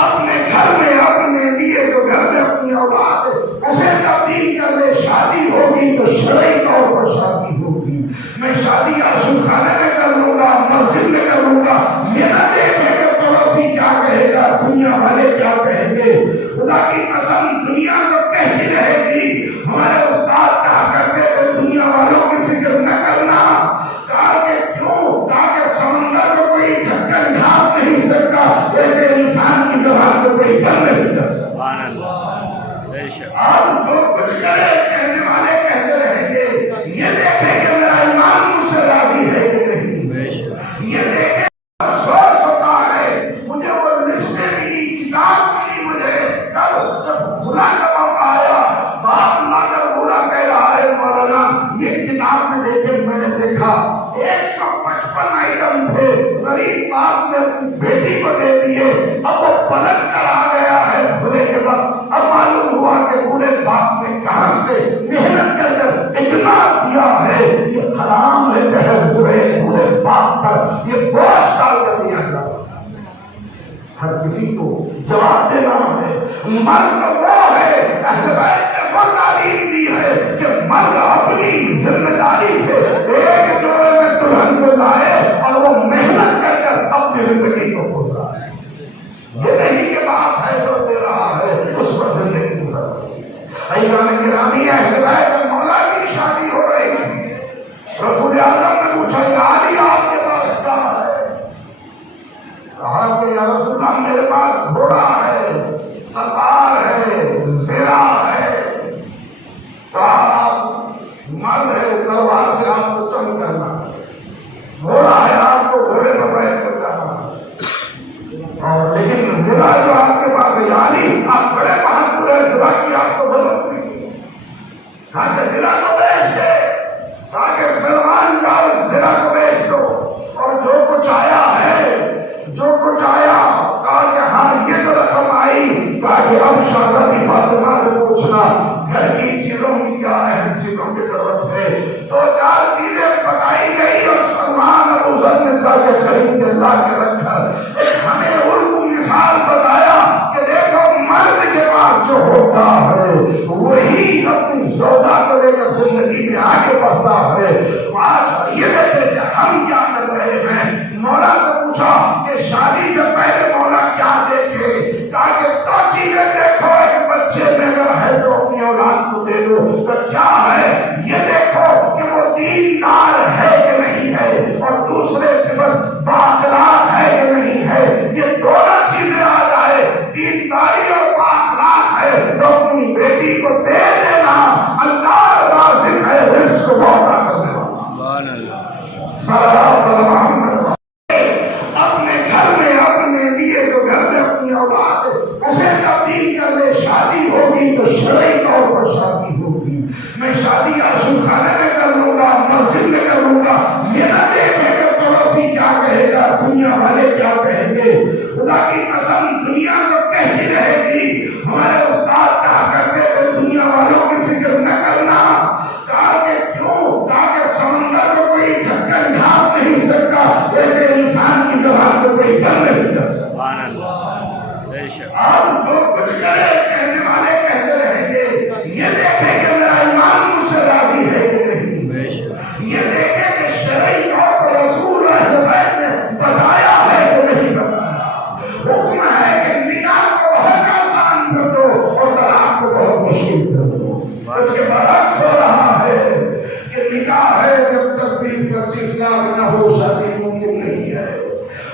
اپنے گھر میں اپنے لیے جو گھر میں اپنی اولاد ہے اسے تبدیل کر لے. شادی ہوگی تو شرعی طور پر شادی ہوگی. میں شادی آشو خانے میں کر لوں گا, مسجد میں کر لوں گا, یہ نہ دیکھے کہ پڑوسی کیا کہے گا, دنیا والے کیا کہیں گے. خدا کی قسم دنیا تو کہتی رہے گی. ہمارے استاد کہا کرتے تھے دنیا والوں کی فکر نہ کرنا. کہا کہ کیوں؟ کہا کہ سمندر کو کوئی ڈھکن ڈھانپ نہیں سکتا ویسے انسان کی زبان کو کوئی بند نہیں کر سکتا. آپ جو کچھ کرے کہنے والے کہتے رہیں گے. یہ دیکھیں کہ میرا ایمان مجھ سے راضی ہے کہ نہیں. یہ دیکھیں افسوس ہوتا ہے مجھے وہ لسٹیں ملی, کتاب ملی مجھے کل جب خدا کا موقع آیا. باپ ماں کا برا کہہ رہا ہے مولانا یہ کتاب میں دیکھے. میں نے دیکھا 155 آئٹم تھے. غریب باپ نے اپنی بیٹی کو دے دیے. اب وہ پلٹ کر آ گیا ہے بھولے کے وقت. اب معلوم ہوا کہ بوڑھے باپ نے کہاں سے محنت کر کر اتنا دیا ہے. یہ حرام ہے جہاز جو ہے بوڑھے باپ پر یہ بوجھ ڈال کر دیا جاتا. ہر کسی کو جواب دینا ہے. مرد وہ ہے اہل بیت نے وہ تعلیم دی ہے کہ مرد اپنی ذمہ داری سے ایک جوڑے میں دلہن کو لائے اور وہ محنت کر کر اپنی زندگی کو گزارے. یہ نہیں کہ باپ ہے جو دے رہا ہے اس پر زندگی گزر رہی ہے. ایام گرامی اہل بیت میں مولا کی شادی ہو رہی ہے. رسول اعظم نے پوچھا یہ علی آپ کے پاس کیا ہے؟ کہا کہ یا رسول اللہ میرے پاس گھوڑا ہے, تلوار ہے, زرہ ہے. کہا آپ مرد ہے, تلوار سے آپ کو چم کرنا ہے, گھوڑا ہے آپ کو گھوڑے پر بیٹھ کر جانا ہے, اور لیکن زرہ جو آپ کے پاس ہے یعنی آپ بڑے بہادر ہیں, زرہ کی آپ کو ضرورت نہیں ہے. کہا کہ زرہ کو بیچ دے. کہا کہ سلمان جاؤ زرہ کو بیچ دو اور جو کچھ آیا ہے جو کچھ آیا. کہا کہ ہاں یہ تو رقم آئی. کہا کہ اب شہزادی فاطمہ سے پوچھنا گھر کی چیزوں کی کیا اہم چیزوں کی ضرورت ہے. دو چار چیزیں بتائی گئی اور سلمان اور ازر نے جا کے خرید کے لا کے رکھا. ایک ہمیں اردو مثال بتایا کہ دیکھو مرد کے پاس جو ہوتا ہے وہی اپنی سودا کو لے کر زندگی میں آگے بڑھتا ہے. آج یہ دیکھیں کہ ہم کیا کر رہے ہیں. مولا سے پوچھا کہ شادی سے پہلے مولا کیا دیکھے. کہا کہ دو چیزیں دیکھو. ایک بچے میں اگر ہے تو اپنی اولاد کو دے دو. تو کیا ہے یہ دیکھو کہ وہ دیندار ہے کہ نہیں ہے, اور دوسرے صفت بااخلاق ہے کہ نہیں ہے. یہ دونوں چیزیں آ جائے, دینداری اور بااخلاق ہے تو اپنی بیٹی کو دے دینا. اللہ رازق ہے, رزق کو عطا کرنے والا. صلوات محمد. اپنے گھر میں اپنے لیے جو گھر میں اپنی اولاد ہے اسے تبدیل کر لے. شادی ہوگی تو شرعی طور پر شادی ہوگی. میں شادی آشو خانے میں کر لوں گا, مسجد میں کر لوں گا, یہ نہ دیکھے کہ پڑوسی کیا کہے گا, دنیا والے کیا کہیں گے. خدا کی قسم دنیا تو کہتی رہے گی. ہمارے استاد کہا کرتے تھے دنیا والوں کی فکر نہ کرنا. کہا کہ کیوں؟ کہا کہ سمندر کو کوئی ڈھکن ڈھانپ نہیں سکتا ویسے انسان کی زبان کو کوئی بند نہیں کر سکتا. آپ جو کچھ کرے کہنے والے کہتے رہیں گے. یہ دیکھیں کہ میرا ایمان مجھ سے راضی ہے کہ نہیں. یہ دیکھیں کہ شرعی طور پر رسول اہل بیت نے بتایا ہے کہ نہیں بتایا. حکم ہے کہ نکاح کو بہت آسان کر دو اور طلاق کو بہت مشکل کر دو. اس کے برعکس ہو رہا ہے کہ نکاح ہے جب تک 20-25 لاکھ نہ ہو شادی ممکن نہیں ہے.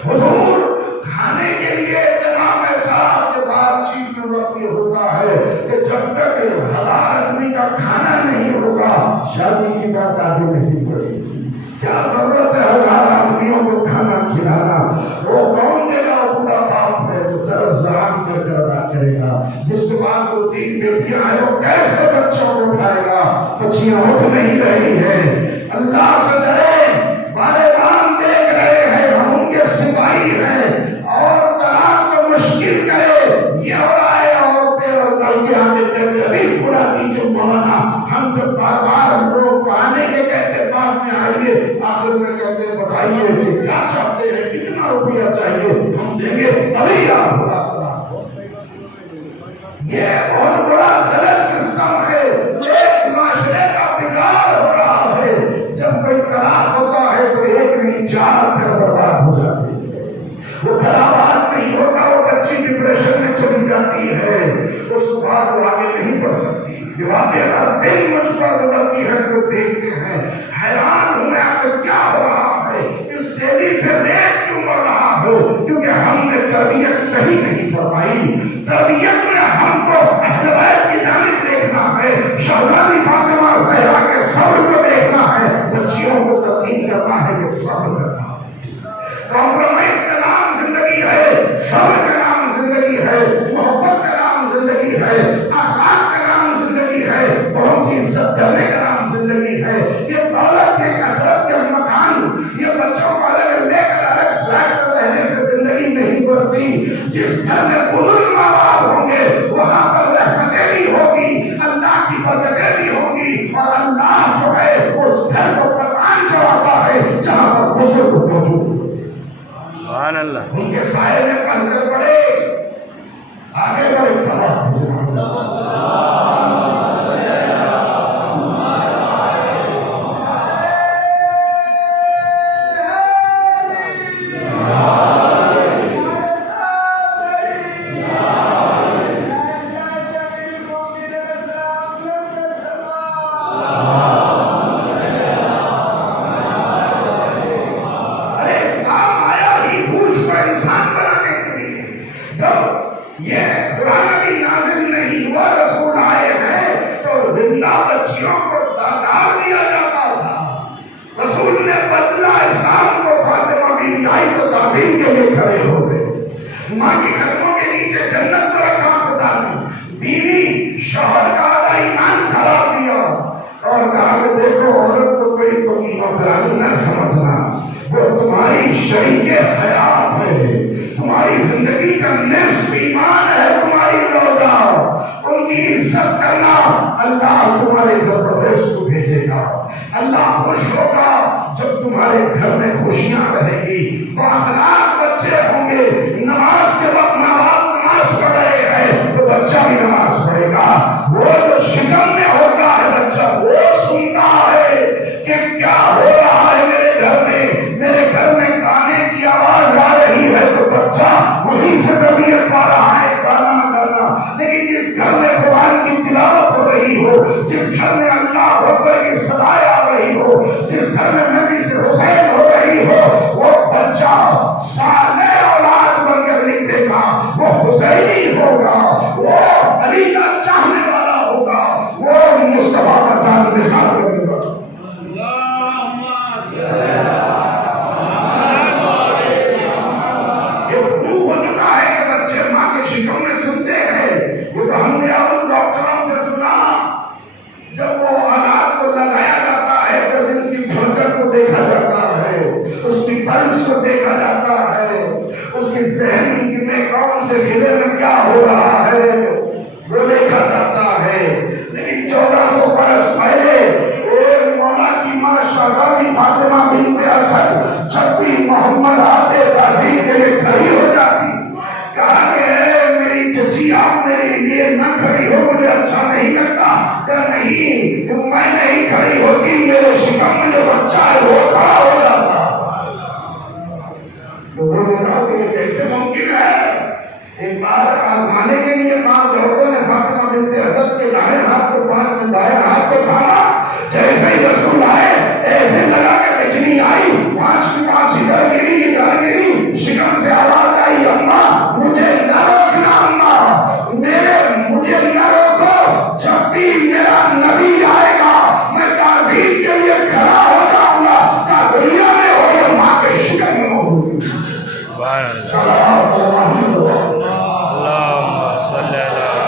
حضور کھانے کے لیے اہتمام ایسا کے بعد چیز میں وقت یہ ہوتا ہے کہ جب تک 1000 آدمی کا کھانا نہیں ہوگا شادی کی بات آگے نہیں بڑھے گی. کیا ضرورت ہے 1000 آدمیوں کو کھانا کھلانا. وہ کون دے گا؟ بوڑھا باپ ہے جو ذرا زام کر ادا کرے گا. جس کے بعد وہ 3 بیٹیاں ہیں وہ کیسے بچوں کو اٹھائے گا. بچیاں اٹھ نہیں رہی ہیں. اللہ سے ڈرے. والدان دیکھ رہے ہیں, ہم ان کے سپاہی ہیں, اور طلاق کو مشکل کرے. یہ ہو رہا ہے عورتیں اور لڑکیاں کبھی پورا دیجیے مولانا. ہم جب بار بار ہم لوگ آنے کے کہتے بعد میں آئیے, آخر میں کہتے بتائیے کہ کیا چاہتے ہیں, کتنا روپیہ چاہیے, ہم دیں گے. ابھی آپ یہ بہت بڑا غلط سسٹم ہے، ایک معاشرے کا بگاڑ ہو رہا ہے۔ جب کوئی طلاق ہوتا ہے تو ایک نہیں چار گھر برباد ہو جاتے ہیں۔ وہ خرابات نہیں ہوتا، وہ بچی ڈپریشن میں چلی جاتی ہے، اس کے بعد وہ آگے نہیں بڑھ سکتی۔ یہ واقعہ دن مجھ پر گزرتی ہے تو دیکھتے ہیں، حیران ہوں میں آپ کو کیا ہو رہا ہے، اس تیزی سے ریٹ کیوں بڑھ رہا ہو؟ کیونکہ ہم نے تربیت صحیح نہیں فرمائی۔ تربیت میں ہم کو اہل بیت کی جانب دیکھنا ہے، شہزادی فاطمہ زہرا کے صبر کو دیکھنا ہے، بچیوں کو تسلیم کرنا ہے کہ صبر کرنا ہے۔ کمپرومائز کا نام زندگی ہے، صبر کا نام زندگی ہے، محبت کا نام زندگی ہے، اخلاق کا نام زندگی ہے، بہت کی عزت کرنے کا نام زندگی ہے۔ یہ دولت کے کثرت کے مکان، یہ بچوں کو الگ لے کر الگ فلیٹ میں رہنے سے زندگی نہیں بڑھتی۔ جس گھر میں بزرگ ماں باپ ہوں گے وہاں پر رحمتیں بھی ہوگی، اللہ کی برکتیں بھی ہوگی، اور اللہ جو ہے اس گھر کو پروان چڑھاتا ہے جہاں پر بزرگ موجود۔ سبحان اللہ۔ ان کے سائے میں پڑھ کر پڑے، آگے بڑھے سبق۔ ماں کی قدموں کے نیچے جنت کو رکھا خدا نے، بیوی شوہر کا آدھا ایمان قرار دیا اور کہا کہ دیکھو عورت تو کوئی تم نوکرانی نہ سمجھنا، وہ تمہاری شریک حیات ہے، تمہاری زندگی کا نصف ایمان ہے، تمہاری روزہ، ان کی عزت کرنا۔ اللہ تمہارے گھر پر رزق بھیجے گا، اللہ خوش ہوگا جب تمہارے گھر میں خوشیاں رہیں گی، بااخلاق بچے ہوں گے۔ نماز کے وقت ماں باپ نماز پڑھ رہے ہیں تو بچہ بھی نماز پڑھے گا۔ وہ جو شکم میں ہوتا ہے بچہ وہ سنتا ہے کہ کیا ہو رہا ہے میرے گھر میں گانے کی آواز آ رہی ہے تو بچہ وہیں سے تربیت پا رہا ہے گانا گانا۔ لیکن جس گھر میں قرآن کی تلاوت ہو رہی ہو، جس گھر میں اللہ اکبر کی صدائیں آ رہی ہو، جس گھر میں نبی سے حسین ہو رہی ہو، وہ بچہ صالح اولاد بن کر نکلے گا، وہ حسینی ہوگا، وہ علی کا چاہنے والا ہوگا، وہ مصطفیٰ کا جان نثار کرے گا۔ شکم میں سنتے ہیں، وہ تو ہم نے اب ڈاکٹروں سے سنا، جب وہ آلات کو لگایا جاتا ہے تو دل کی دھڑکن کو دیکھا جاتا ہے، اس کی پلس کو دیکھا جاتا ہے، اس کی ذہن میں کون سے ضلع میں کیا ہو رہا ہے وہ دیکھا جاتا ہے۔ لیکن 1400 برس پہلے ایک مولا کی ماں شہزادی فاطمہ بنت اسد جب بھی محمد آتے تعظیم کے لیے کھڑی ہو جاتی، کہا کہ میری چچی آپ میرے لیے نہ کھڑی ہو، مجھے اچھا نہیں لگتا، کہ نہیں میں نہیں کھڑی ہوتی، میرے شکم میں جو بچہ ہے وہ کھڑا ہو جاتا۔ لوگوں نے کہا کہ یہ کیسے ممکن ہے؟ ایک بار آزمانے کے لیے بعض عورتوں نے فاطمہ بنت اسد کے دائیں ہاتھ کو بعض نے بائیں ہاتھ کو تھاما، جیسے ہی رسول آئے ایسے لگا کہ بجلی آئی، 5 ادھر گری، شکم سے آواز آئی، اماں مجھے نہ روکنا، اماں مجھے نہ روکو، جب بھی میرا نبی آئے گا میں تعظیم کے لیے کھڑا ہو جاؤں گا، کیا دنیا میں ہو یا ماں کے شکم میں ہو۔ اللہم صلی اللہ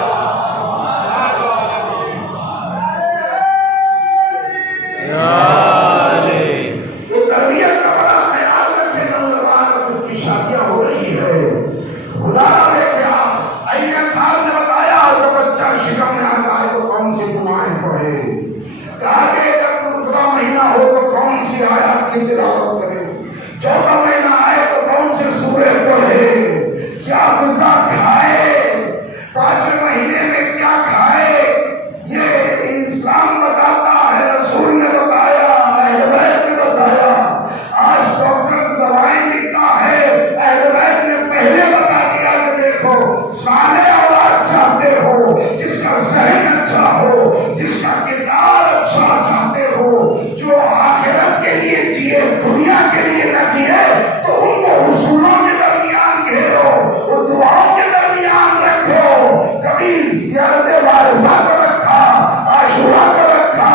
صالح اولاد چاہتے ہو، جس کا ذہن اچھا ہو، جس کا کردار اچھا چاہتے ہو، جو آخرت کے لیے جیے دنیا کے لیے نہ جیے، تو ان کو اصولوں کے درمیان گھیرو، وہ دعاؤں کے درمیان رکھو. کبھی زیارت وارثہ کو رکھا، عاشورہ کو رکھا،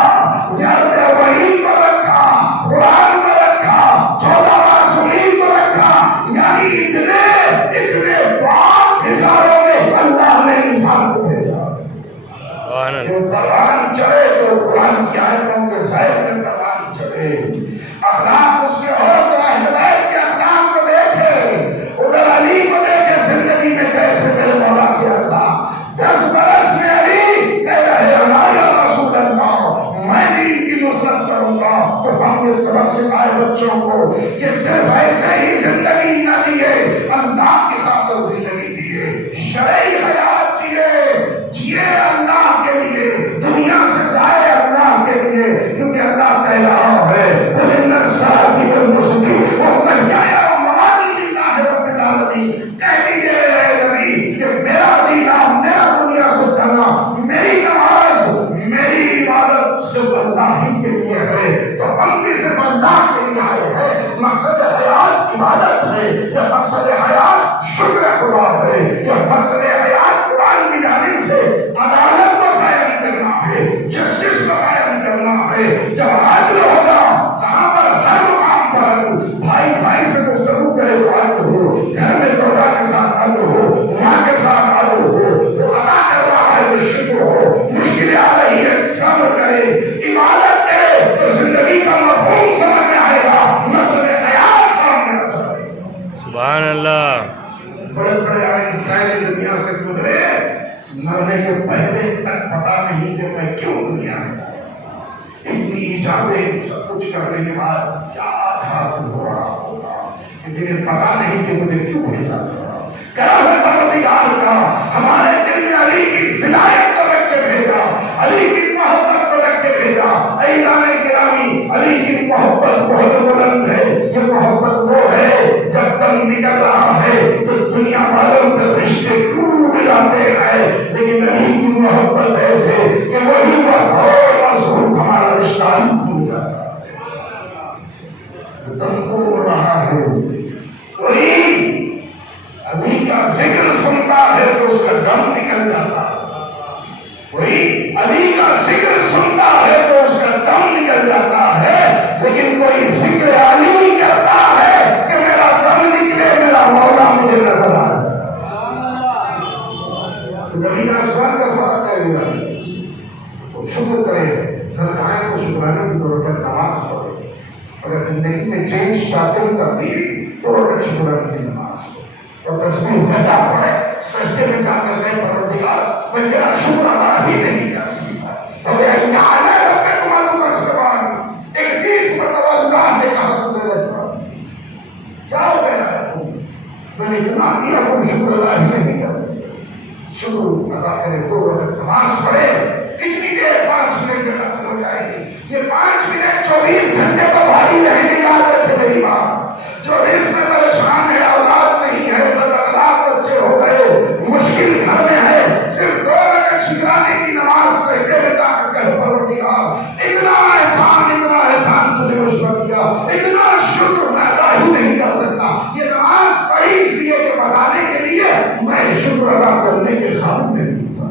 زیارت وحید کو رکھا، قرآن کو رکھا، 14 معصومین کو رکھا. یعنی اتنے پاک مثالوں میں اللہ نے انسان کو بھیجا. جو قرآن چلے تو قرآن کی آیتوں کے ظاہر میں قرآن چلے. اخلاق اس کے اور تو اہل کے اخلاق کو دیکھے، ادھر علی کو دیکھے زندگی میں کیسے میرے مولا کے اخلاق. 10 برس میں علی کہہ رہے یا رسول اللہ میں بھی ان کی نصرت کروں گا. تو ہم یہ سبق سکھائے بچوں کو کہ صرف ایسے ہی زندگی نہ دیے، اللہ کی خاطر زندگی دیے، شرعی حیات جیے اللہ کے لیے، دنیا سے جائے اللہ کے لیے. کیونکہ اللہ کہہ رہا ہے کہہ دیجیے نبی کہ میرا دینا، میرا دنیا سے کرنا، میری نماز، میری عبادت صرف اللہ ہی کے لیے ہے. تو ہم بھی صرف اللہ کے لیے آئے ہیں. مقصد حیات عبادت ہے، یا مقصد حیات شکر خدا ہے، یا مقصد حیات قرآن کی جانب سے عدالت کو قائم کرنا ہے، جسٹس کو قائم کرنا ہے. جب عدل ہوگا کہاں پر؟ ہر مقام پر. بھائی بھائی سے گفتگو کرے تو عدل ہو، گھر میں زوجہ کے ساتھ عدل ہو، ماں کے ساتھ عدل ہو. تو ادا کر رہا ہے تو شکر ہو، مشکلیں آ رہی ہے صبر کرے، عبادت کرے تو زندگی کا مفہوم سمجھ میں آئے گا، مقصد حیات سامنے آ جائے گا. سبحان اللہ. بڑے بڑے آئنسٹائن دنیا سے گزرے، مرنے کے پہلے تک پتا نہیں کہ میں کیوں دنیا میں آیا. اتنی ایجادیں سب کچھ کرنے کے بعد کیا حاصل ہو رہا ہوگا، لیکن پتا نہیں کہ مجھے کیوں بھیجا گیا. کرم ہے پروردگار کا، ہمارے دل میں علی کی ولایت کو رکھ کے بھیجا، علی کی محبت کو رکھ کے بھیجا. ایمان گرامی، علی کی محبت بہت بلند ہے. یہ محبت وہ ہے جب دم نکل رہا ہے تو دنیا والوں سے رشتے ٹوٹ جاتے ہیں، لیکن علی کی محبت ایسے کہ وہی وقت ہمارا رشتہ ہی سن جاتا ہے. دم توڑ رہا ہے، کوئی علی کا ذکر سنتا ہے تو اس کا دم نکل جاتا ہے. کوئی علی کا ذکر سنتا ہے تو اس کا دم نکل جاتا ہے. لیکن کوئی ذکر علی نہیں کرتا ہے کہ میرا دم نکلے، میرا مولا مجھے نظر آ جائے. زمین آسمان کا فرق ہے. تو شکر کرے، درگاہیں کو شکرانے کی ضرورت ہے. نماز پڑھے، اگر زندگی میں چینج چاہتے ہو تبدیلی تو شکرانے کی نماز پڑھے اور تسبیح زیادہ پڑھے. سجدے میں جا کر گئے پروردگار میں تیرا شکر ادا ہی نہیں کر سکتا. ایک چیز مرتبہ اللہ نے کہا کیا ہو گیا، میں نے اتنا دیا کوئی شکر ادا ہی نہیں کر. شکر ادا کرے، 2 وقت نماز پڑھے. کتنی دیر؟ 5 منٹ میں ختم ہو جائے گی. یہ 5 منٹ 24 گھنٹے کو بھاری رہیں گے. یاد رکھے میری بات، جو رزق میں پریشان ہے، اولاد نہیں ہے، بداخلاق بچے ہو گئے، مشکل گھر میں ہے، صرف 2 رکعت شکرانے کی نماز سجدے میں جا کر کہہ پروردگار اتنا احسان تجھے مجھ پر کیا، اتنا شکر میں ادا ہی نہیں کر سکتا. یہ نماز پڑھی اس لیے کہ بتانے کے لیے میں شکر ادا کرنے کے قابل نہیں تھا.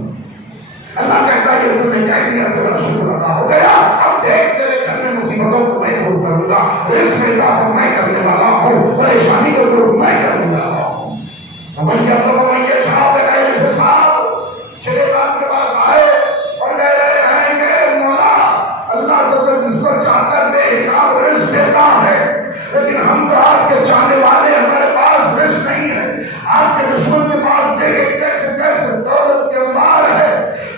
اللہ کہتا ہے تم نے کہہ دیا تیرا شکر ادا ہو گیا. اب دیکھ تیرے گھر میں مصیبتوں کو میں دور کروں گا، رزق میں اضافہ میں کرنے والا ہوں، پریشانی کو دور میں کرنے والا ہوں. چلے بات کے پاس آئے اور کہہ رہے ہیں کہ مولا اللہ تو جس کو چاہتا بے حساب رزق دیتا ہے، لیکن ہم تو آپ کے چاہنے والے، ہمارے پاس رزق نہیں ہے. آپ کے دشمن کے پاس دیکھے کیسے کیسے دولت کے انبار ہے.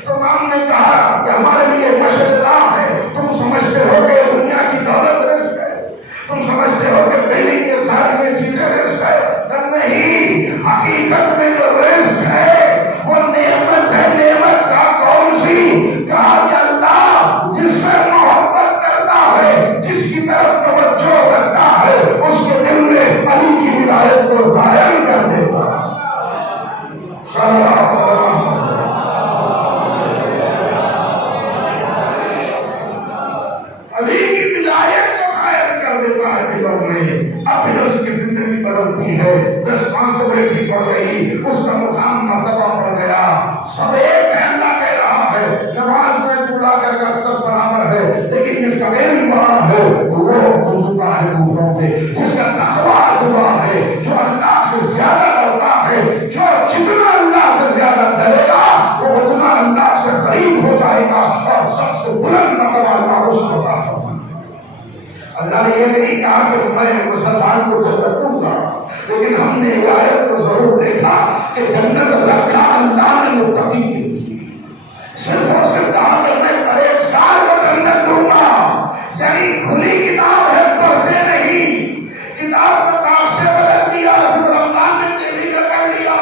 تو ہم نے کہا کہ ہمارے لیے مشدراہ ہے. تم سمجھتے ہو کہ دنیا کی دولت رزق ہے، تم سمجھتے ہو کہ پہلے یہ ساری چیزیں ابھی کی ولایت کو قائم کر دیتا ہے دلوں میں، اب پھر اس کی زندگی بدلتی ہے، رسپانسبلٹی بڑھ گئی، اس کا مقام مرتبہ بڑھ گیا، سب ایک ہے، اللہ کہہ رہا ہے نماز میں پورا کر کر سب برابر ہے، لیکن جس کا علم بڑا ہے وہ دعا ہے دوسروں سے، جس کا تقویٰ دعا ہے، جو اللہ سے زیادہ ڈرتا ہے، جو جتنا اللہ سے زیادہ ڈرے گا وہ اتنا اللہ سے قریب ہو جائے گا، اور سب سے بلند مرتبہ اللہ اس کو عطا فرمائے۔ اللہ نے یہ نہیں کہا کہ میں مسلمان کو جنت دوں گا، لیکن ہم نے یہ آیت کو ضرور دیکھا کہ جنت رکھا اللہ نے متقی کے لیے، صرف اور صرف کہا کہ میں پرہیزگار کو جنت دوں گا، یعنی کھلی کتاب ہے، پڑھتے نہیں، کتاب کا کاغذ سے بدل دیا، پھر رمضان میں تیزی کا کر لیا،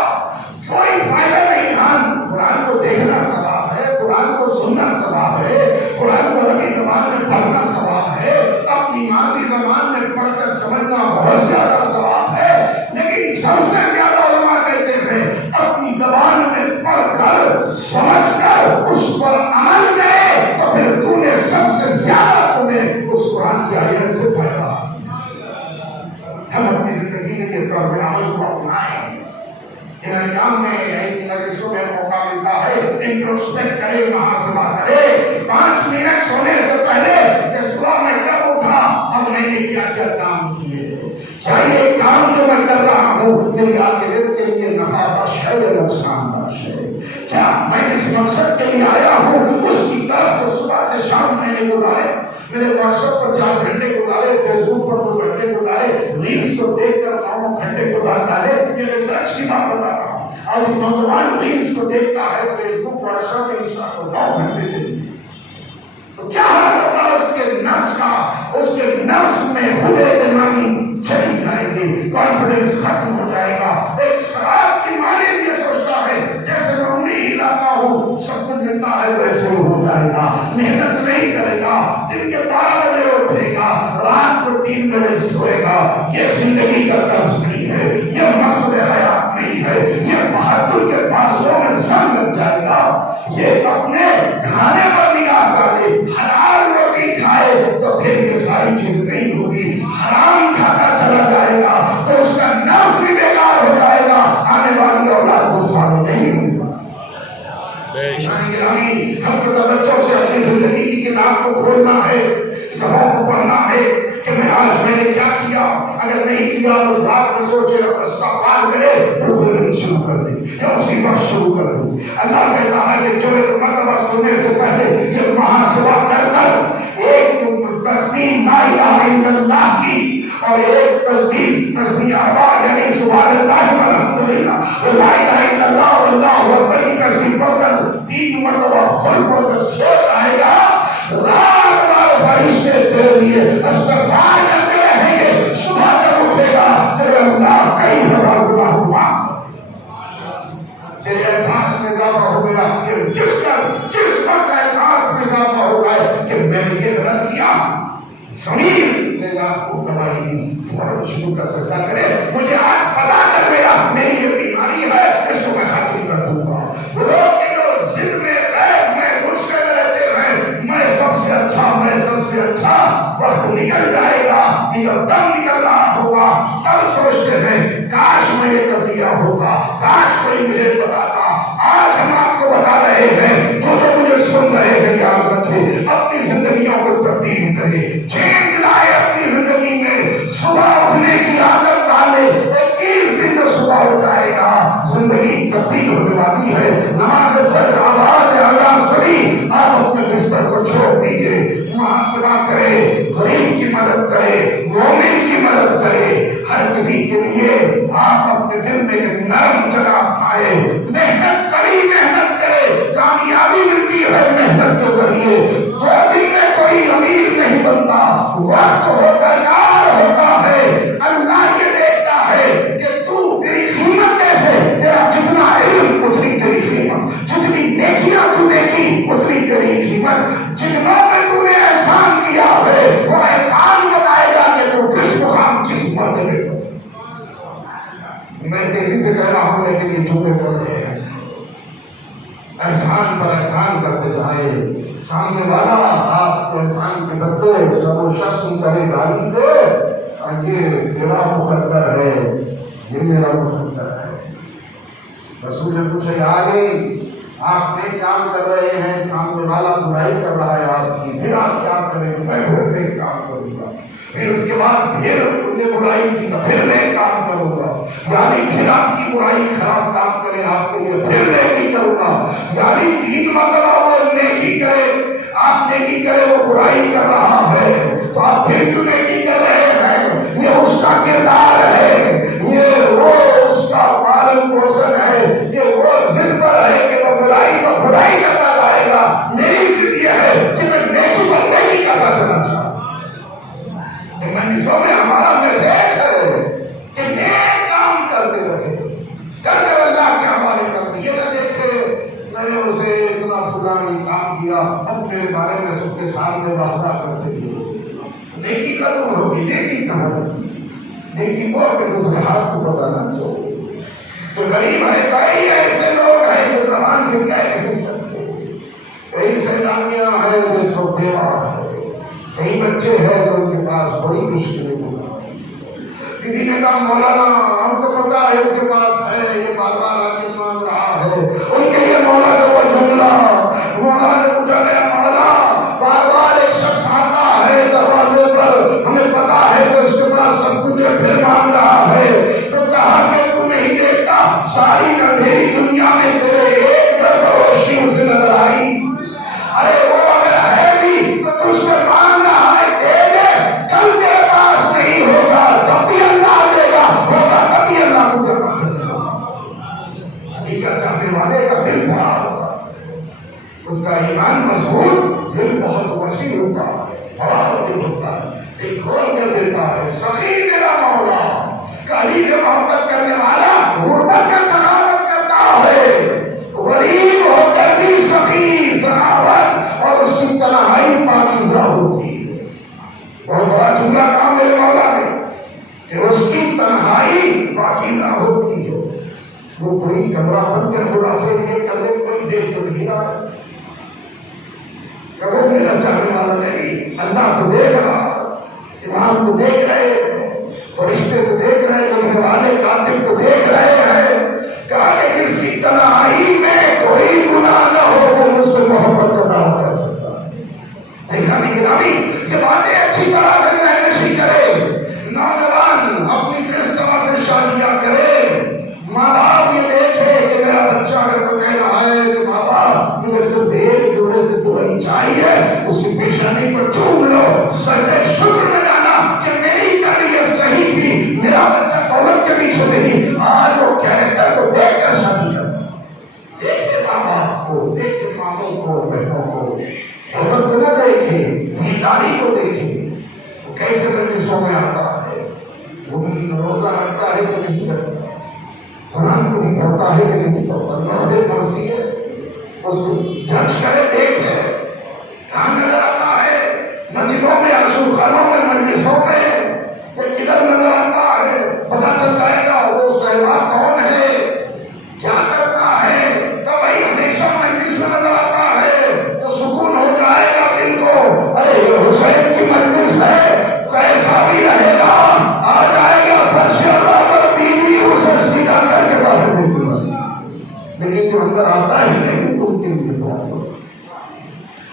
کوئی فائدہ نہیں۔ ہاں قرآن کو دیکھنا ثواب ہے، قرآن کو سننا ثواب ہے، قرآن کو عربی زبان میں پڑھنا ثواب ہے، اپنی مادری زبان میں پڑھ کر سمجھنا بہت زیادہ ثواب ہے، لیکن سب سے زیادہ علماء کہتے ہیں اپنی زبان میں پڑھ کر سمجھ کر اس پر عمل میں، تو پھر تو نے سب سے زیادہ تمہیں اس قرآن کی آیت سے فائدہ حاصل۔ ہم اپنی زندگی میں یہ طور پہ عمل کو اپنائیں، ان ایام میں ان مجلسوں میں موقع ملتا ہے انٹروسپیکٹ کرے، محاسبہ کرے، 5 منٹ سونے سے پہلے کہ صبح میں کب اٹھا، اب میں نے کیا کیا کام کیے، کیا یہ کام جو میں کر رہا ہوں میری آخرت کے لیے نفع بخش ہے یا نقصان بخش ہے، کیا میں اس مقصد کے لیے آیا ہوں اس کی طرف تو صبح سے شام میں نے گزارے، میرے واٹس ایپ پر 4 گھنٹے گزارے، فیس بک پر 2 گھنٹے گزارے، ریلس کو دیکھ کر 9 گھنٹے گزار ڈالے، یہ ریسرچ کی بات بتا رہا ہوں، اور نوجوان ریلس کو دیکھتا ہے، فیس بک، واٹس ایپ، انسٹا کو 9 گھنٹے دیکھتا ہے، تو کیا حال ہوگا اس کے نفس کا، اس کے نفس میں خودے دماغی چلی جائے گی، کانفیڈنس ختم ہو جائے گا، ایک شراب کی مانے یہ سوچتا ہے جیسے میں انہیں ہلاتا ہوں سب کچھ ملتا ہے ویسے ہو جائے گا، محنت نہیں کرے گا، دن کے 12 بجے اٹھے گا، رات کو 3 بجے سوئے گا، یہ زندگی کا طرز نہیں ہے، یہ مقصد حیات نہیں ہے، یہ بہادر کے فاصلوں میں سن لگ جائے گا، یہ اپنے کھانے پر نگاہ کر لے، حلال روٹی کھائے تو پھر یہ ساری چیز نہیں ہوگی، حرام کھاتا چلا جائے گا تو اس کا نفس بھی بیکار ہو جائے گا، آنے والی اولاد کو سامنے نہیں ہوگا۔ ہم کو توجہ سے اپنی زندگی کی کتاب کو کھولنا ہے، سبق کو پڑھنا ہے کہ میں آج میں نے کیا کیا، اگر نہیں کیا تو رات میں سوچے اور استغفار کرے تو پھر شروع کر دے یا اسی وقت شروع کر دے۔ اللہ کہتا ہے کہ جو ایک مرتبہ سننے سے پہلے یہ محاسبہ کر کر ایک تسبیح لا الہ الا اللہ کی اور ایک تسبیح اربع یعنی سبحان اللہ والحمدللہ لا الہ الا اللہ واللہ اکبر کی تسبیح پڑھ کر 3 مرتبہ خود کو سو جائے گا، رات بھر فرشتے تیرے لیے استغفار کرتے رہیں گے، صبح جب اٹھے گا تیرے اللہ کئی ہزار گناہ معاف، تیرے احساس میں اضافہ ہو گیا کہ جس وقت احساس میں اضافہ ہو جائے کہ میں نے یہ غلط کیا، زمین تیرے آپ کو گواہی دی، فوراً شروع کا سجدہ کرے، مجھے آج پتا چل گیا میری یہ بیماری ہے، اس کو میں ختم کر دوں گا۔ لوگ کے جو ضد میں غیب میں غصے میں رہتے ہیں، میں سب سے اچھا وقت نکل جائے گا، یہ دم نکل رہا ہوگا، تب سوچتے ہیں کاش میں یہ کر دیا ہوگا، کاش کوئی مجھے بتاتا۔ آج ہم آپ کو بتا رہے ہیں جو مجھے سن رہے ہیں یاد رکھے، اپنی زندگیوں کو تبدیل کرے، چینج لائے اپنی زندگی میں، صبح اٹھنے کی عادت ڈالے، 21 دن جو صبح اٹھائے گا زندگی تبدیل ہونے والی ہے۔ نماز فجر آواز اذان سنی، آپ اپنے بستر کو چھوڑ دیجیے، محاسبہ کرے، غریب کی مدد کرے، مومن کی مدد کرے، ہر کسی کے لیے آپ اپنے دل میں ایک نرم جگہ پائے، محنت کرے، کامیابی ملتی ہے محنت کے ذریعے، 2 دن میں کوئی امیر نہیں بنتا، وقت ہوتا ہے، اللہ یہ دیکھتا ہے کہ تو تیری قیمت کیسے، تیرا جتنا علم اتنی تیری قیمت، جتنی نیکیاں تو دیکھی اتنی تیری قیمت، جتنوں میں تو نے احسان کیا ہے وہ احسان بتائے گا کہ تو کس مقام کس مرتبے۔ میں تیزی سے کہہ رہا ہوں لیکن یہ جھوٹے سن رہے ہیں، احسان پر احسان کرتے جائیں. سامنے والا آپ کو احسان کے بدلے سب و شخص کرے گالی دے، یہ میرا مقدر ہے، یہ میرا مقدر ہے. رسول نے پوچھا یا علی آپ نے کام کر رہے ہیں، سامنے والا برائی کر رہا ہے آپ کی، پھر آپ کیا کریں گے؟ میں پھر نیک کام کروں گا. پھر اس کے بعد پھر انہوں نے برائی کی تو پھر نیک کام کروں گا. یعنی پھر آپ کی برائی خراب کام کرے آپ کے لیے پھر نیکی کروں گا. یعنی 3 مرتبہ وہ نیکی کرے، آپ نیکی کرے وہ برائی کر رہا ہے تو آپ پھر کیوں نیکی کر رہے ہیں؟ یہ اس کا کردار ہے، یہ وہ اس کا پالن پوشن ہے، یہ وہ ضد پر ہے کہ وہ برائی پر برائی کرتا جائے گا. میری ضد یہ ہے کہ میں نیکی پر نیکی کرتا چلا جاؤں. منصوبے میں ہمارا میسج ہے کہ نیک کام کرتے رہے، کرتے اللہ کے حوالے کرتے. یہ نہ دیکھے میں نے اسے اتنا فلانی کام کیا، اب میرے بارے میں سب کے سامنے وعدہ کرتے ہوئے نیکی کا تو ہوگی، نیکی کہاں ہوگی؟ نیکی وہ کہ دوسرے ہاتھ کو بتانا چاہیے. تو غریب ہے، کئی ایسے لوگ ہیں جو زبان سے کہہ نہیں سکتے، کئی سیلانیاں ہیں جو اس کو بیوہ ہے، کئی بچے ہیں تو ان کے پاس بڑی مشکلیں ہیں. کسی نے کہا مولانا ہم کو پتا ہے اس کے پاس ہے، یہ بار بار آ کے مانگ رہا ہے. ان کے لیے مولا کا وہ جملہ، مولا نے پوچھا گیا مولا بار بار ایک شخص آتا ہے دروازے پر، ہمیں پتا ہے کہ اس کے پاس سب کچھ پھر مانگ رہا ہے، تو کہا کہ تو نہیں دیکھتا ساری اندھیری دنیا میں تیرے ایک در روشنی اسے نظر آئی. ارے وہ اگر ہے بھی تو تجھ سے مانگ رہا ہے، دے دے، کل تیرے پاس نہیں ہوگا تب بھی اللہ دے گا، ہوگا تبھی اللہ کو جمع کرے گا. حقیقت چاہنے والے کا دل بڑا ہوتا ہے، اس کا ایمان مضبوط، دل بہت وسیع ہوتا ہے، بڑا دل ہوتا ہے، دل کھول کر دیتا ہے. سخی میرا مولا کالی سے محبت کرنے والا غربت میں سخاوت کرتا ہے، غریب ہو کر بھی سخی سخاوت اور اس کی تنہائی پاکیزہ ہوتی ہے. بہت بڑا جملہ کام میرے مولا نے کہ اس کی تنہائی پاکیزہ ہوتی ہے. وہ کوئی کمرہ بند کر خلافے یہ کرنے کوئی دیکھ تو نہیں رہا، کبھی میرا چاہنے والا نہیں. اللہ کو دیکھ رہا، امام کو دیکھ رہے، فرشتے کو دیکھ رہے، لکھنے والے کاتب کو دیکھ رہے ہیں. کہا کہ جس کی تنہائی میں کوئی گناہ نہ ہو وہ مجھ سے محبت کا دعویٰ کر سکتا ہے. یہ باتیں اچھی طرح سے نشی کرے. نوجوان اپنی کس طرح سے شادیاں کرے، ماں باپ یہ دیکھے کہ میرا بچہ اگر کو کہہ رہا ہے کہ ماں باپ مجھے صرف ایک جوڑے سے دلہن چاہیے، اس کی پیشانی پر چوم لو، سجدے شکر میں جانا کہ میری تربیت صحیح تھی، میرا بچہ دولت کے پیچھے نہیں. آج وہ کیریکٹر کو دیکھ کر شادی کرنا، دیکھے ماں باپ کو، دیکھے ماموں کو، بہنوں کو، دولت کو نہ دیکھے، دینداری کو دیکھے. وہ کیسے مجلسوں میں آتا ہے، وہ روزہ رکھتا ہے کہ نہیں رکھتا، قرآن کو نہیں پڑھتا ہے کہ نہیں پڑھتا، نمازیں پڑھتی ہے، اس کو جج کرے دیکھے کہاں نظر آتا ہے. مسجدوں میں، عرصوں خانوں میں، مجلسوں میں یہ کدھر نظر آتا ہے؟ پتا چل جائے گا وہ اس کا امام کون ہے، کیا کرتا ہے. تو بھائی ہمیشہ مجلس میں نظر آتا ہے تو سکون ہو جائے گا دل کو. ارے یہ حسین کی مجلس ہے، کیسا بھی رہے گا، آ جائے گا فرش اللہ پر بیوی اسے سیدھا کر کے باہر نکل گا. لیکن جو اندر آتا ہے نہیں تم کے لیے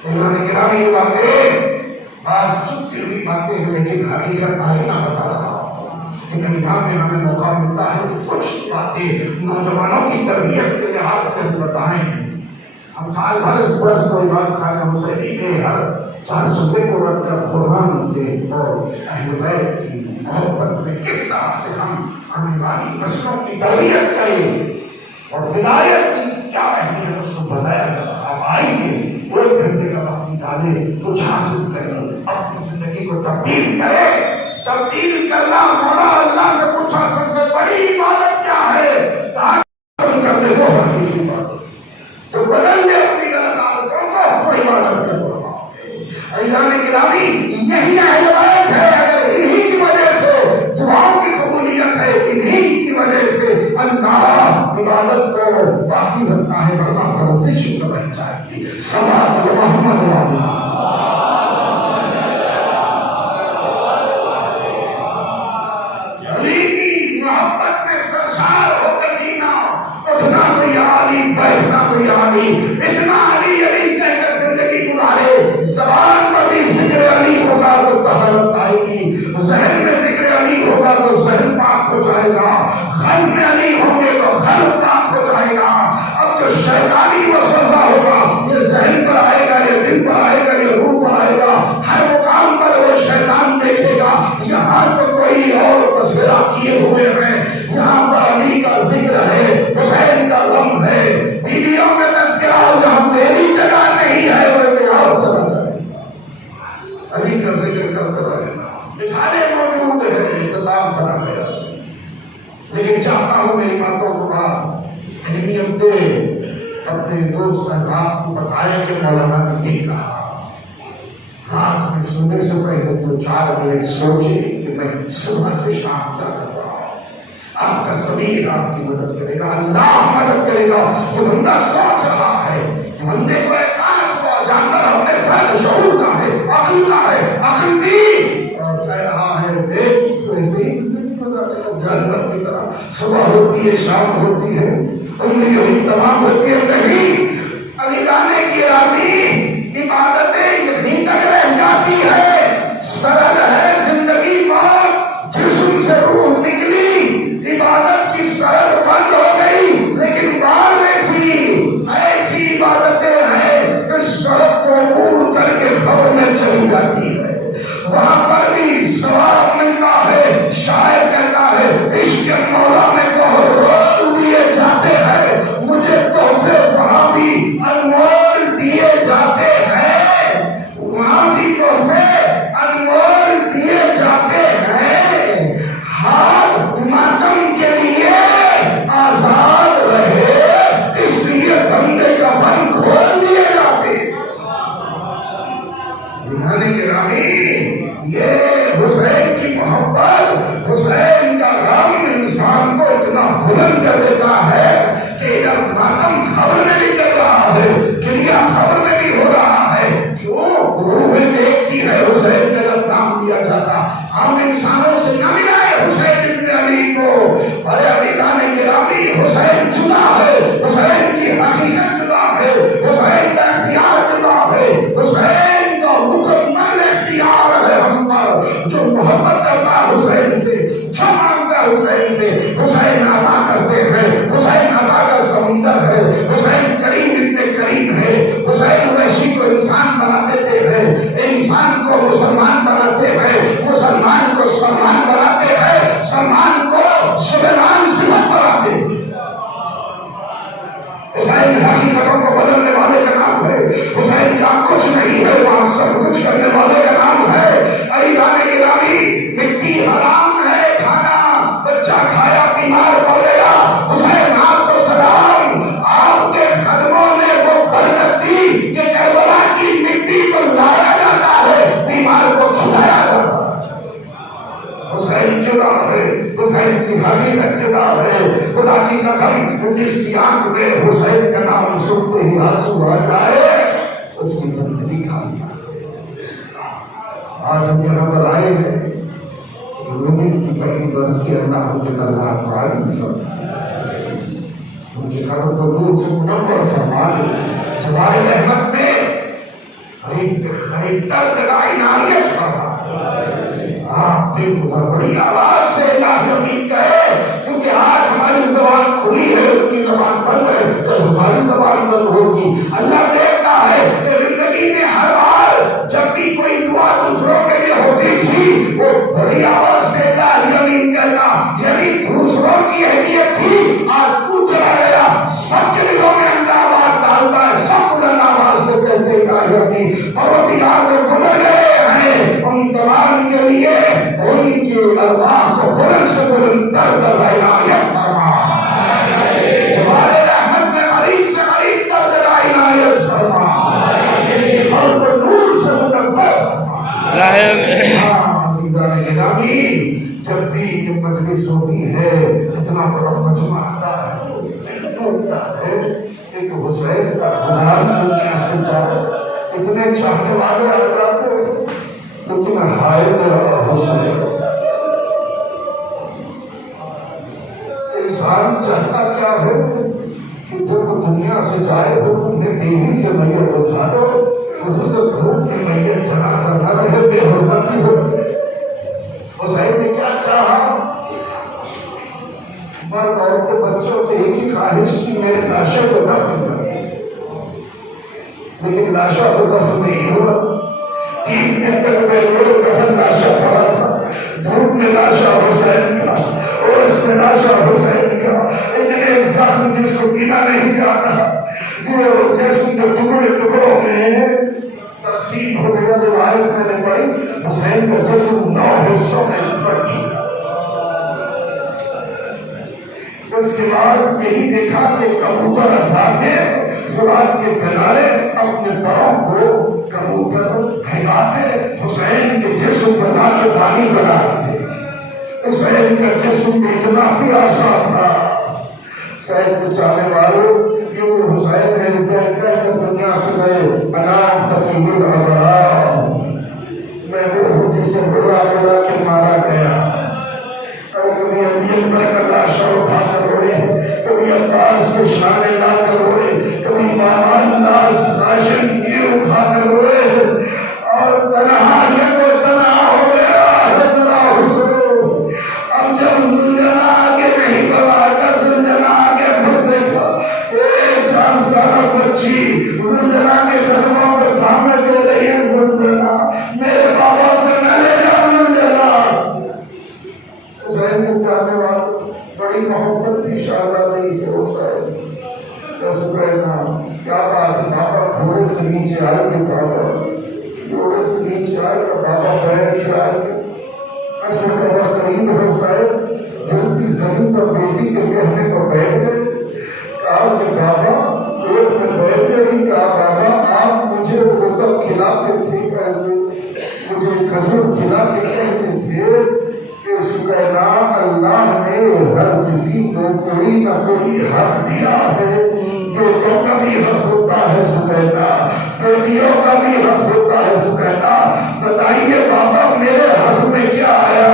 انہوں نے کہا یہ باتیں بعض چھپتی ہوئی باتیں ہیں لیکن حقیقت آئینہ بتا رہا. لیکن یہاں پہ ہمیں موقع ملتا ہے کہ کچھ باتیں نوجوانوں کی تربیت کے لحاظ سے ہم بتائیں. ہم سال بھر اس برس کو امام خان حسینی کے ہر 4 صوبے کو رکھ کر قرآن سے اور اہل بیت کی محبت میں کس طرح سے ہم آنے والی نسلوں کی تربیت کریں اور ولایت کی کیا اہمیت اس کو بتایا جاتا. اب آئیے 1 گھنٹے کا وقت نکالے، کچھ حاصل کریں، اپنی زندگی کو تبدیل کرے. تبدیل کرنا مولا اللہ سے پوچھا سب سے بڑی عبادت کیا ہے؟ کرنے کو حقیقی بات تو بدل دے اپنی غلط عادتوں کو، وہ عبادت کر رہا ہے. ایام گرامی یہی اہل بیت ہے. اگر انہی کی وجہ سے دعاؤں کی قبولیت ہے، انہی کی وجہ سے اللہ عبادت کو باقی رکھتا ہے ورنہ پرورش تو رہ جائے گی. صلوات محمد علی کی محبت میں سرشار ہو کر جینا. اٹھنا تو یا علی, بیٹھنا تو یا علی, اتنا علی علی کہہ کر زندگی گزارے. زبان پر بھی ذکر علی ہوگا تو طہارت آئے گی, ذہن میں ذکر علی ہوگا تو ذہن پاک ہو جائے گا, قلب میں علی ہوں گے تو قلب پاک ہو جائے گا. اب جو شیطانی وسوسہ ہوگا یہ ذہن پر آئے گا, یہ دل پر آئے گا, یہ روح پر آئے گا, ہر مقام پر وہ شیطان دیکھے گا یہاں تو کوئی اور تصویرہ کیے ہوئے ہیں, یہاں پر علی کا ذکر ہے, حسین کا غم ہے, بیویوں میں تذکرہ جہاں میری جگہ نہیں ہے وہ کوئی اور جگہ ہے. علی کا ذکر کرتے رہنا, مثالیں موجود ہیں, اختتام کرا گیا, لیکن چاہتا ہوں میری باتوں کو اہمیت دے. اپنے دوست احباب کو بتایا کہ مولانا نے یہ کہا, رات میں سونے سے پہلے تو 4 منٹ سوچے کہ میں صبح سے شام کیا کر رہا ہوں. آپ کا ضمیر آپ کی مدد کرے گا, اللہ مدد کرے گا. جو بندہ سوچ رہا ہے, بندے کو احساس ہوا, جانور اپنے فرد شعور کا ہے, عقل کا ہے, عقل دی اور کہہ رہا ہے دیکھ تو ایسے ہی جانور کی طرح صبح ہوتی ہے, شام ہوتی ہے, عمر یہی تمام ہوتی ہے. نہیں, علی گانے کی رامی عبادتیں یہیں تک رہ جاتی ہے. سرل ہے زندگی موت, جسم سے روح نکلی, عبادت کی سرل بند ہو گئی, لیکن بعد ایسی عبادتیں ہیں کہ سڑک کو عبور کر کے خبر میں چلی جاتی ہے. وہاں پر بھی ثواب ملتا ہے. شاعر کہتا ہے عشق مولا میں تو رول دیے جاتے ہیں, مجھے تحفے وہاں بھی انمول دیے جاتے ہیں, وہاں بھی تحفے انمول دیے جاتے ہیں. ہاتھ ماتم کے لیے آزاد رہے, اس لیے بندے کا فن کھول دیے جاتے. دہانے کے رامی, یہ حسین کی محبت, حسین کا غم انسان کو اتنا بلند کر دیتا ہے کہ جب ماتم خبر میں بھی چل رہا ہے, کریا خبر میں بھی ہو رہا ہے. کیوں روح دیکھتی ہے حسین کا جب نام دیا جاتا. ہم انسانوں سے نہ ملائے حسین ابن علی کو. ارے علی گانے کے رامی, حسین جدا ہے, حسین کی حقیقت جدا ہے, حسین کا اختیار جدا ہے, حسین کا مکمل اختیار ہے ہم پر. جو محبت کرتا حسین سے, جو مانگتا حسین سے, حسین عطا کرتے ہیں. حسین عطا کا سمندر ہے, حسین کریم اتنے کریم ہے. حسین وحشی کو انسان بنا دیتے ہیں, انسان کو مسلمان بناتے ہیں, مسلمان کو سلمان بناتے ہیں, سلمان کو سلیمان صفت بناتے ہیں. حسین حقیقتوں کو بدلنے والے کا نام ہے. حسین کا کچھ نہیں ہے, وہاں سب کچھ کرنے والے کا نام ہے. علی گانے کی رامی, مٹی حرام ہے کھانا, بچہ کھایا بیمار پڑ گیا, حسین آپ کو سلام, آپ کے قدموں نے وہ برکت دی کہ کربلا کی مٹی کو لایا جاتا ہے, بیمار کو کھلایا جاتا ہے. حسین جدا ہے, حسین کی حقیقت جدا ہے. خدا کی قسم, جس کی آنکھ میں حسین کا نام سنتے ہی آنسو آ جائے اس کی زندگی خالی. آج ہم یہاں پر آئے ہیں, مومن کی پہلی برس کے اللہ مجھے نظر قائم فرمائے, مجھے خبر کو دور سے منور فرمائے. جوار رحمت میں قریب سے قریب تک جگہ عنایت فرمائے. آپ دل کو بڑی آواز سے اللہ امید کہے, کیونکہ آج ہماری زبان کھلی ہے, ان کی زبان بند ہے, تو ہماری زبان بند ہوگی. اللہ دیکھتا ہے کہ زندگی میں ہر بار جب بھی کوئی دعا دوسروں کے لیے ہوتی تھی, وہ بڑی آواز سے اللہ امید کہتا, یعنی دوسروں کی اہمیت تھی, آج تو چلا گیا, سب کے دلوں میں اللہ آواز ڈالتا ہے, سب بلند آواز سے کہتے ہیں پروردگار میں گزر گئے ہیں, ان تمام کے لیے ان کی ارواح کو بلند سے بلند تر کر عنایت فرما. تمہارے رحمت میں قریب سے قریب تر کر عنایت فرما, اور کو نور سے منور فرما. جب بھی یہ مجلس ہوتی ہے اتنا بڑا مجمع آتا ہے, چاہتا ہے کہ حسین کا غلام دنیا سے جائے. اتنے چاہنے والے آ جاتے لیکن ہائے میرا حسین. انسان چاہتا کیا ہے کہ جب وہ دنیا سے جائے تو تمہیں تیزی سے میت اٹھا دو, اسے دھوپ کی میت جنازہ نہ رہے, بے حرمتی ہو. حسین نے کیا چاہا؟ مرد عورت بچوں سے ایک ہی خواہش کی میرے لاشوں کو دفن کر, لیکن لاشا کو دفن نہیں ہوا. 3 دن تک میں روڈ پر لاشا پڑا تھا, دھوپ میں لاشا حسین کا اور اس میں لاشا حسین کا. اتنے زخم جس کو پینا نہیں جاتا, جو جسم کے ٹکڑے ٹکڑوں میں تقسیم ہو گیا. روایت میں نے پڑھی حسین کا جسم 9 حصوں میں بٹ چکا. اس کے بعد یہی دیکھا کہ کبوتر اٹھا کے فرات کے کنارے اپنے پاؤں کو کبوتر پھینکاتے, حسین کے جسم پر لا کے پانی بناتے. حسین کا جسم اتنا پیاسا تھا. حسین کے چاہنے والوں کیوں حسین نے کہہ دنیا سے گئے انام تقیم الابرار, میں وہ ہوں جسے بڑا بڑا کے مارا گیا. کبھی امیر پر کا لاشا اٹھا کر روئے, کبھی عباس کے شانے لا کر روئے, کبھی بابا اللہ راشن کی اٹھا کر روئے, اور تنہا یہ کو تنہا ہو گیا حضرت حسین. اب جب زنجنا آگے نہیں بڑھا کر زنجنا آگے بڑھ دیکھا, ایک 4 سالہ بچی زنجنا کے قدموں پہ تھامے دے رہی ہے. زنجنا میرے بابا کو نہ لے جا زنجنا. حسین کو چاہنے والوں بڑی محبت تھی شہزادی سے حسین. کیا بات ہے, بابا گھوڑے سے نیچے آئے گے, بابا گھوڑے سے نیچے آئے گا, بابا بیٹھ کے آئے گے. ایسے بابا قریب حسین جلدی زمین پر بیٹی کے کہنے پر بیٹھ گئے. کہا کہ بابا پیٹ میں بیٹھ گئی. کہا بابا آپ مجھے وہ کھلاتے تھے, مجھے کھجور کھلا کے کہتے تھے سکینہ اللہ نے ہر کسی کو کوئی نہ کوئی حق دیا ہے. بیٹوں کا بھی حق ہوتا ہے سکینہ, بیٹیوں کا بھی حق ہوتا ہے سکینہ. بتائیے بابا میرے حق میں کیا آیا؟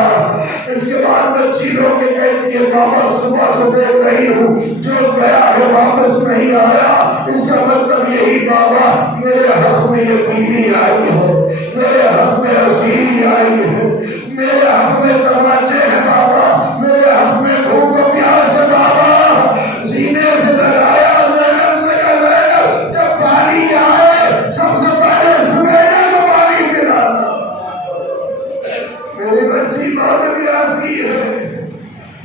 اس کے بعد بچی لوگ کے کہتی ہے بابا صبح سے دیکھ رہی ہوں جو گیا ہے واپس نہیں آیا. اس کا مطلب یہی بابا میرے حق میں یہ بیوی آئی ہے, میرے حق میں اسیری آئی ہے, میرے حق میں تماچے ہیں بابا, میرے حق میں بھوک و پیاس ہے بابا. سینے سے لگایا محنت سے کر رہے, جب پانی آئے سب سے پہلے سمینے کو پانی پلانا. میری بچی بہت پیاسی ہے.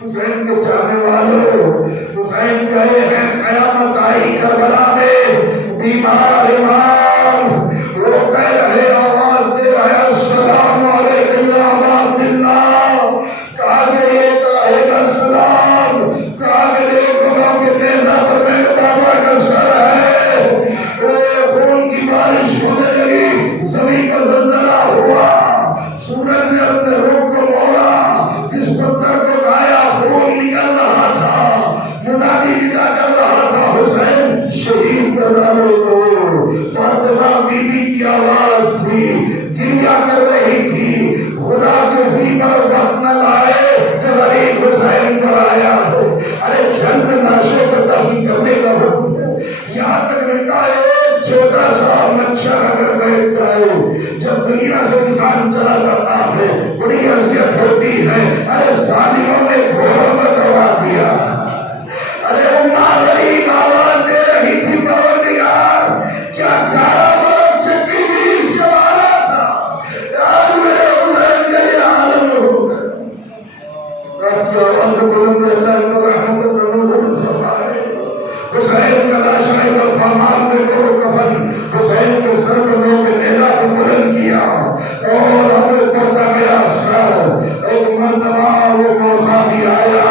حسین کے چاہنے والوں, حسین کہے ہیں قیامت آئی کربلا میں, بیمار امام وہ کہہ رہے آواز دے رہے السلام علیکم یا عباد اللہ. کہا کہ یہ کہے گا السلام, کہا کہ دیکھو کہ نیزہ پر میرے بابا کا سر ہے. خون کی بارش ہونے لگی, زمین پر زلزلہ ہوا, سورج نے اپنے رخ کو موڑا, جس پتھر کو کھایا خون نکل رہا تھا, منادی ندا کر رہا تھا حسین شہید کر ڈالو کو. فاطمہ بی بی کی آواز تھی, گریا کر رہی تھی, خدا کے سینے وقت نہ لائے کہ غریب حسین پر آیا ہے. ارے چند لاشوں کو دفن کرنے کا حکم ہے. یہاں تک لکھا ہے ایک چھوٹا سا مچھر اگر بیٹھ جائے, جب دنیا سے انسان چلا جاتا ہے بڑی حیثیت ہوتی ہے. ارے ظالموں نے گھوڑوں میں کروا دیا. ارے اماں غریب آواز دے رہی تھی پروردگار کیا گارا برف چکی بھی اس کے والا تھا. یار میرے حسین کا یہ عالم ہو گیا. رب کی آواز بلند اللہ رحمت کرنو فرمائے. حسین کا لاشا پر فرمان دے دو کفن, حسین کے سر پر لوگ نیزہ کو بلند کیا اور حضرت کرتا گیا سر. ایک مرتبہ وہ موقع بھی آیا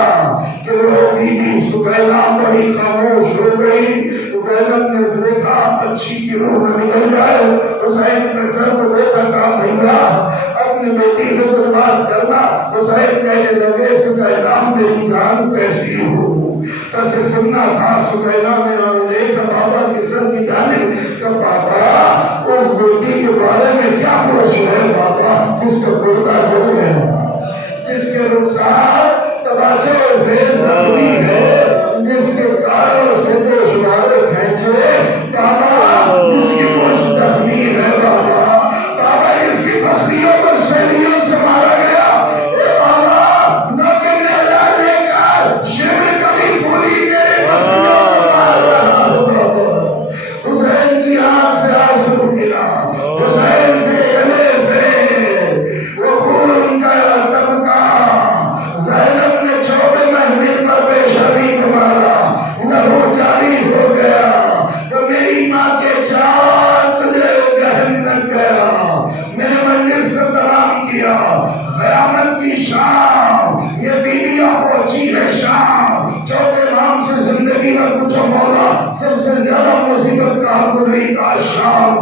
کہ وہ بی بی سکینہ بڑی خاموش ہو گئی. زینب نے دیکھا بچی کی روح نکل جائے. حسین نے سر کو دیکھا کہا بھیا اپنی بیٹی سے کچھ بات کرنا. حسین کہنے لگے سکینہ میری جان کیسی ہو, ایسے سننا تھا سکینہ میں ایک بابا کے سر کی جانب کہ بابا اس بیٹی کے بارے میں کیا پوچھ ہے بابا جس کا کرتا جو ہے جس کے رخسار تباچے سے ضروری ہے جس کے کاروں سے جو شمارے کھینچے بابا جس کی پوچھ زخمی ہے بابا بابا اس کی پسلیوں کو شہریوں سے مارا گیا اے بابا نہ کہ نیلا لے کر شیر کبھی بھولی میرے پسلیوں کو مار رہا حسین کی آنکھ سے آنسو گرا حسین سے گلے سے وہ خون کا طبقہ زینب نے 14 مہینے پر بے شریک مارا لہو جاری ہو گیا تو میری ماں کے چار تجھے گہن لگ گیا میرے مجلس کو تمام کیا قیامت کی شام یہ بیویاں پہنچی ہے شام چوتھے نام سے زندگی کا کچھ مولا سب سے زیادہ مصیبت کا گزری کا شام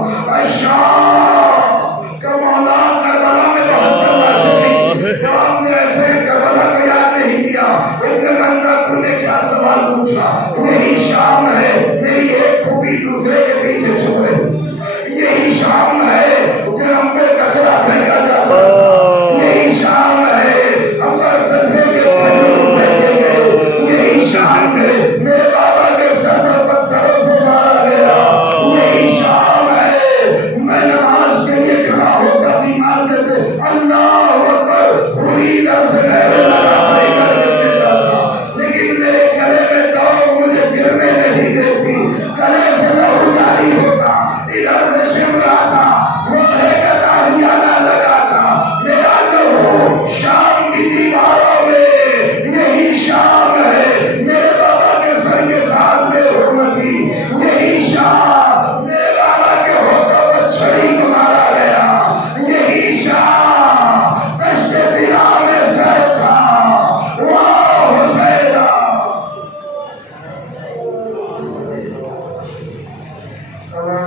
کا مولا کربلا میں 72 لاشیں شام نے ایسے کربلا کو یاد نہیں کیا اتنے گنگا تو نے کیا سوال پوچھا یہی شام ہے میری ایک خوبی دوسرے کے پیچھے چھپ رہی یہی شام ہے کہ ہم پہ کچرا پھینکا جاتا یہی شام ہے ہم پر گدھے کے پہلو پھینکے گئے یہی شام ہے میرے بابا کے سر پر پتھروں سے مارا گیا یہی شام ہے میں نماز کے لیے کھڑا ہو کر بیمار کہتے اللہ اکبر پوری طرح سے لیکن میرے گلے میں تو مجھے گرنے نہیں دیتی گلے سے لہو جاری ہوتا ادھر سے شملہ تھا وہ ہے کتا ہریانہ لگا تھا میرا لہو شام کی دیواروں میں یہی شام ہے میرے بابا کے سر کے ساتھ میں حرمتی یہی شام میرے بابا کے ہوٹوں پر چھڑی کو مارا گیا یہی شام دشت بلا میں سر تھا واہ حسینہ خدا